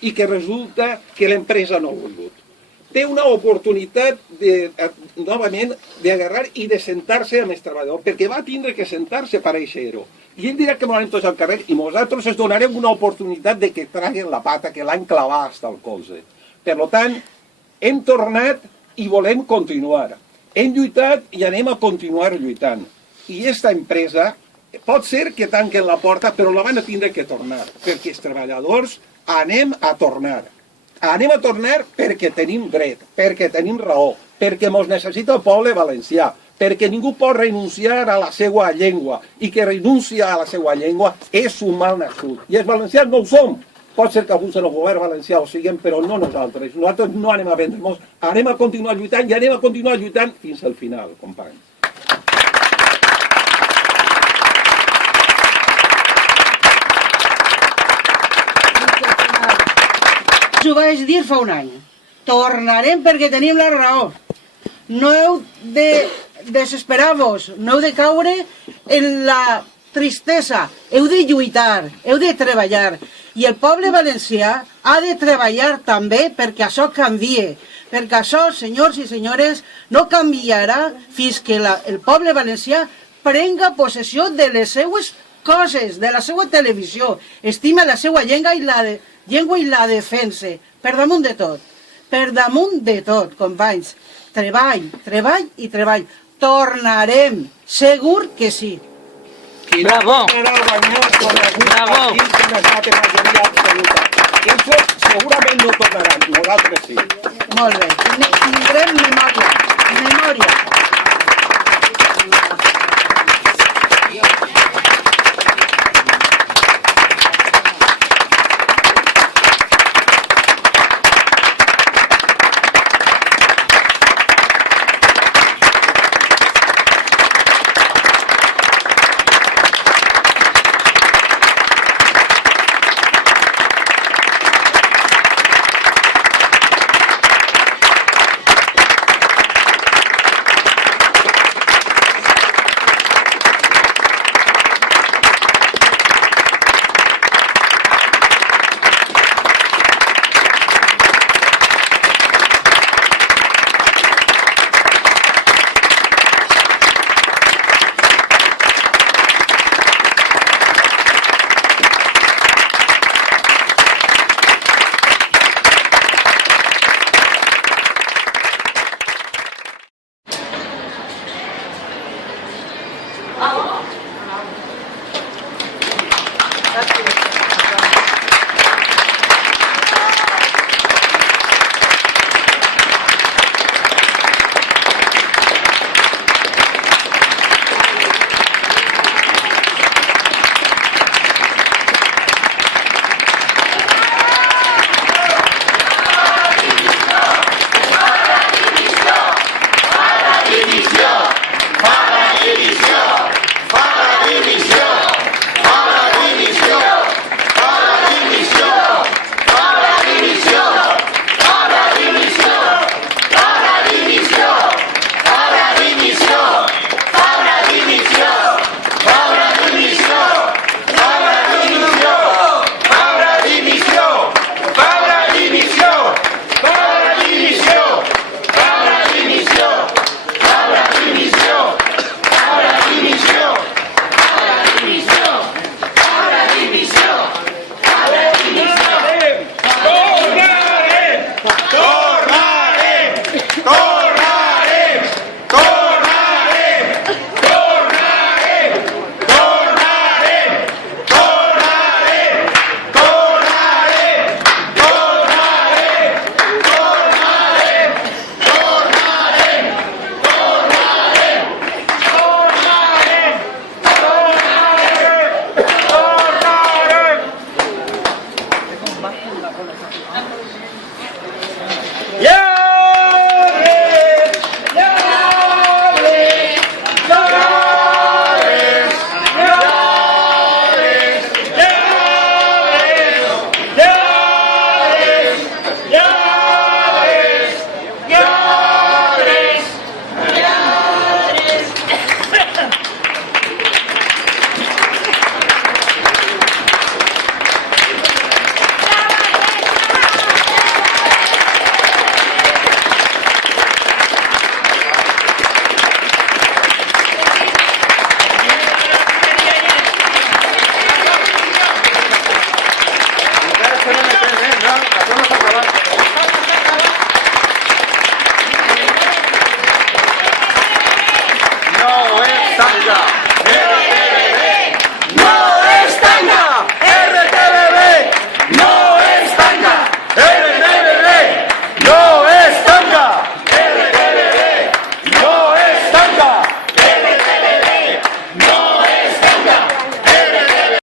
i que resulta que l'empresa no ha volgut. Té una oportunitat novament d'agarrar i de sentar-se amb el treballador, perquè va tindre que sentar-se per aixer-ho. I ell dirà que volem tots al carrer i nosaltres es donarem una oportunitat de que traguen la pata, que l'han clavat fins al colze. Per tant, hem tornat i volem continuar. Hem lluitat i anem a continuar lluitant. I aquesta empresa pot ser que tanquen la porta, però la van a tindre que tornar, perquè els treballadors anem a tornar. Anem a tornar perquè tenim dret, perquè tenim raó, perquè ens necessita el poble valencià, perquè ningú pot renunciar a la seva llengua, i que renuncia a la seva llengua és un mal nascut. I els valencians no ho som. Pot ser que alguns en el govern valencià ho siguin, però no nosaltres. Nosaltres no anem a vendre-nos, anem a continuar lluitant i anem a continuar lluitant fins al final, companys. Ho vaig dir fa un any. Tornarem perquè tenim la raó. No heu de desesperar-vos, no heu de caure en la tristesa. Heu de lluitar, heu de treballar. I el poble valencià ha de treballar també perquè això canvie. Perquè això, senyors i senyores, no canviarà fins que el poble valencià prenga possessió de les seues coses, de la seva televisió, estima la seva llengua i la defensa, per damunt de tot. Per damunt de tot, companys. Treball, treball i treball. Tornarem, segur que sí. Bravo! Bravo! Eso segurament no tornaran, nosaltres sí. Molt bé, tindrem memòria. Memòria.